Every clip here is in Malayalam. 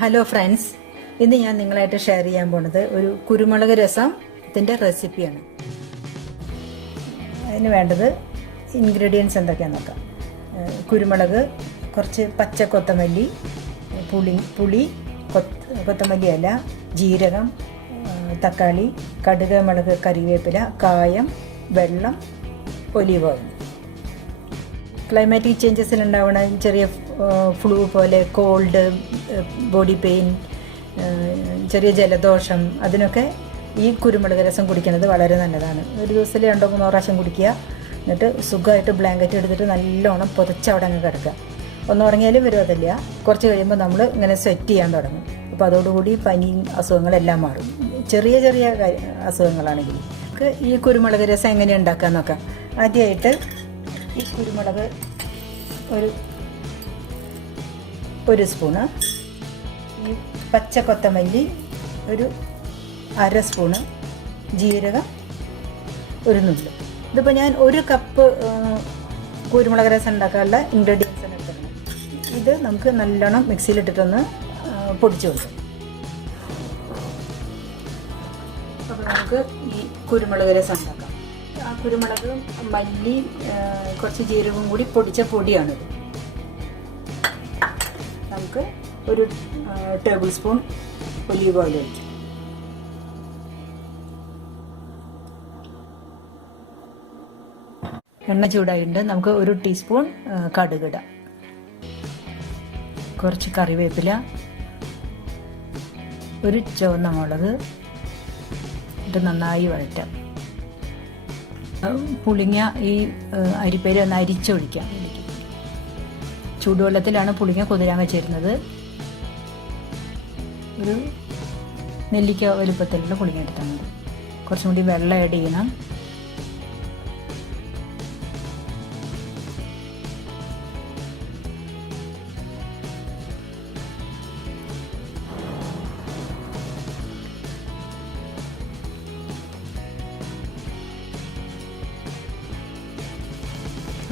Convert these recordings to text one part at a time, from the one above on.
ഹലോ ഫ്രണ്ട്സ്, ഇന്ന് ഞാൻ നിങ്ങളായിട്ട് ഷെയർ ചെയ്യാൻ പോണത് ഒരു കുരുമുളക് രസത്തിൻ്റെ റെസിപ്പിയാണ്. അതിന് വേണ്ടത് ഇൻഗ്രീഡിയൻസ് എന്തൊക്കെയാണെന്ന് നോക്കാം. കുരുമുളക്, കുറച്ച് പച്ച കൊത്തമല്ലി, പുളി, കൊത്തമല്ലി ഇല, ജീരകം, തക്കാളി, കടുക്, മുളക്, കറിവേപ്പില, കായം, വെള്ളം, ഒലീവ് ഓയിൽ. ക്ലൈമാറ്റിക് ചേഞ്ചസിലുണ്ടാവുന്ന ചെറിയ ഫ്ലൂ പോലെ, കോൾഡ്, ബോഡി പെയിൻ, ചെറിയ ജലദോഷം, അതിനൊക്കെ ഈ കുരുമുളക് രസം കുടിക്കുന്നത് വളരെ നല്ലതാണ്. ഒരു ദിവസത്തിൽ 2-3 പ്രാവശ്യം കുടിക്കുക. എന്നിട്ട് സുഖമായിട്ട് ബ്ലാങ്കറ്റ് എടുത്തിട്ട് നല്ലോണം പുതച്ച് അവിടെ അങ്ങ് കിടക്കുക. ഒന്ന് ഉറങ്ങിയാലും വിരോധമില്ല. കുറച്ച് കഴിയുമ്പോൾ നമ്മൾ ഇങ്ങനെ സ്വെറ്റ് ചെയ്യാൻ തുടങ്ങും. അപ്പോൾ അതോടുകൂടി പനിയും അസുഖങ്ങളെല്ലാം മാറും. ചെറിയ ചെറിയ അസുഖങ്ങളാണെങ്കിൽ ഈ കുരുമുളക് രസം എങ്ങനെ ഉണ്ടാക്കാൻ നോക്കാം. ആദ്യമായിട്ട് ഈ കുരുമുളക് ഒരു സ്പൂണ്, ഈ പച്ച കൊത്തമല്ലി ഒരു 1/2 സ്പൂണ്, ജീരകം ഒരു നുള്ള്. ഇതിപ്പോൾ ഞാൻ 1 കപ്പ് കുരുമുളക് രസം ഉണ്ടാക്കാനുള്ള ഇൻഗ്രീഡിയൻസ് എടുക്കണം. ഇത് നമുക്ക് നല്ലോണം മിക്സിയിലിട്ടിട്ടൊന്ന് പൊടിച്ചു കൊടുക്കും. അപ്പോൾ നമുക്ക് ഈ കുരുമുളക് രസം ഉണ്ടാക്കാം. ആ കുരുമുളക്, മല്ലി, കുറച്ച് ജീരകവും കൂടി പൊടിച്ച പൊടിയാണിത്. നമുക്ക് ഒരു ടേബിൾ സ്പൂൺ ഒലീവ് ഓയിൽ ഒഴിക്കാം. എണ്ണ ചൂടായിട്ടുണ്ട്. നമുക്ക് 1 ടീസ്പൂൺ കടുക് ഇടാം. കുറച്ച് കറിവേപ്പില, ഒരു ചുവന്ന മുളക് ഇട്ട് നന്നായി വഴറ്റാം. പുളിങ്ങ ഈ അരിപ്പേര് ഒന്ന് അരിച്ചൊഴിക്കാം. ചൂടുവെള്ളത്തിലാണ് പുളിങ്ങ കുതിരാൻ വെച്ചിരുന്നത്. ഒരു നെല്ലിക്ക വലുപ്പത്തിലുള്ള പുളിങ്ങ എടുത്താൽ മതി. കുറച്ചും കൂടി വെള്ളം ആഡ് ചെയ്യണം.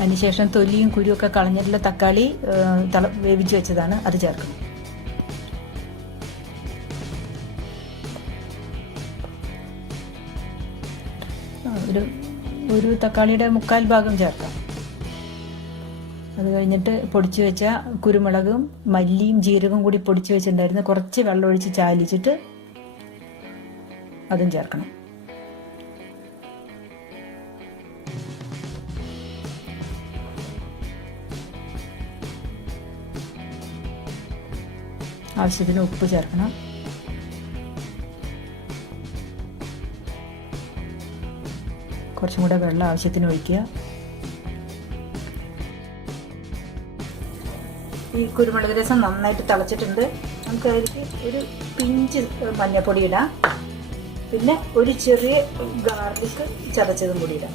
അതിനുശേഷം തൊലിയും കുരുവൊക്കെ കളഞ്ഞിട്ടുള്ള തക്കാളി വേവിച്ച് വെച്ചതാണ്, അത് ചേർക്കണം. ഒരു തക്കാളിയുടെ 1/4 ഭാഗം ചേർക്കാം. അത് കഴിഞ്ഞിട്ട് പൊടിച്ചു വെച്ച കുരുമുളകും മല്ലിയും ജീരകവും കൂടി പൊടിച്ചു വെച്ചിട്ടുണ്ടായിരുന്നു. കുറച്ച് വെള്ളം ഒഴിച്ച് ചാലിച്ചിട്ട് അതും ചേർക്കണം. ആവശ്യത്തിന് ഉപ്പ് ചേർക്കണം. കുറച്ചും കൂടെ വെള്ളം ആവശ്യത്തിന് ഒഴിക്കുക. ഈ കുരുമുളക് രസം നന്നായിട്ട് തിളച്ചിട്ടുണ്ട്. നമുക്ക് അതിലേക്ക് ഒരു പിഞ്ച് മഞ്ഞൾപ്പൊടി ഇടാം. പിന്നെ ഒരു ചെറിയ ഗാർലിക് ചതച്ചതും കൂടി ഇടാം.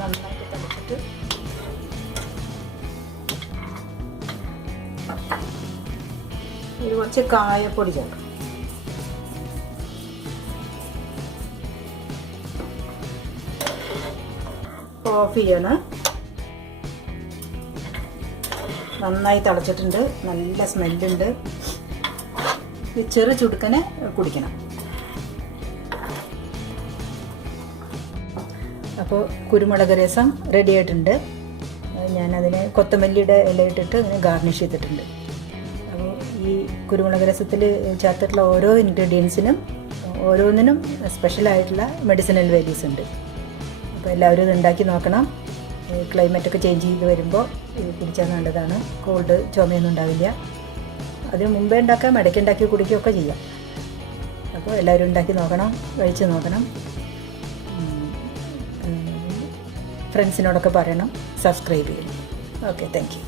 നന്നായിട്ട് തിളച്ചിട്ട് കുറച്ച് കായപ്പൊടി ചേർക്കാം. ഓഫ് ചെയ്യണം. നന്നായി തിളച്ചിട്ടുണ്ട്. നല്ല സ്മെല്ലുണ്ട്. ചെറു ചുടുക്കനെ കുടിക്കണം. അപ്പോൾ കുരുമുളക് രസം റെഡി ആയിട്ടുണ്ട്. ഞാനതിന് കൊത്തമല്ലിയുടെ ഇല ഇട്ടിട്ട് ഇങ്ങനെ ഗാർണിഷ് ചെയ്തിട്ടുണ്ട്. അപ്പോൾ ഈ കുരുമുളക് രസത്തിൽ ചേർത്തിട്ടുള്ള ഓരോ ഇൻഗ്രീഡിയൻസിനും ഓരോന്നിനും സ്പെഷ്യലായിട്ടുള്ള മെഡിസിനൽ വാല്യൂസ് ഉണ്ട്. അപ്പോൾ എല്ലാവരും ഇത് ഉണ്ടാക്കി നോക്കണം. ക്ലൈമറ്റൊക്കെ ചേഞ്ച് ചെയ്ത് വരുമ്പോൾ ഇത് കുടിച്ചാൽ നല്ലതാണ്. കോൾഡ്, ചുമയൊന്നും ഉണ്ടാവില്ല. അതിന് മുമ്പേ ഉണ്ടാക്കാം, ഇടയ്ക്ക് ഉണ്ടാക്കി കുടിക്കുകയൊക്കെ ചെയ്യാം. അപ്പോൾ എല്ലാവരും ഉണ്ടാക്കി നോക്കണം, കഴിച്ച് നോക്കണം. ഫ്രണ്ട്സിനോടൊക്കെ പറയണം, സബ്സ്ക്രൈബ് ചെയ്യണം. Okay, thank you.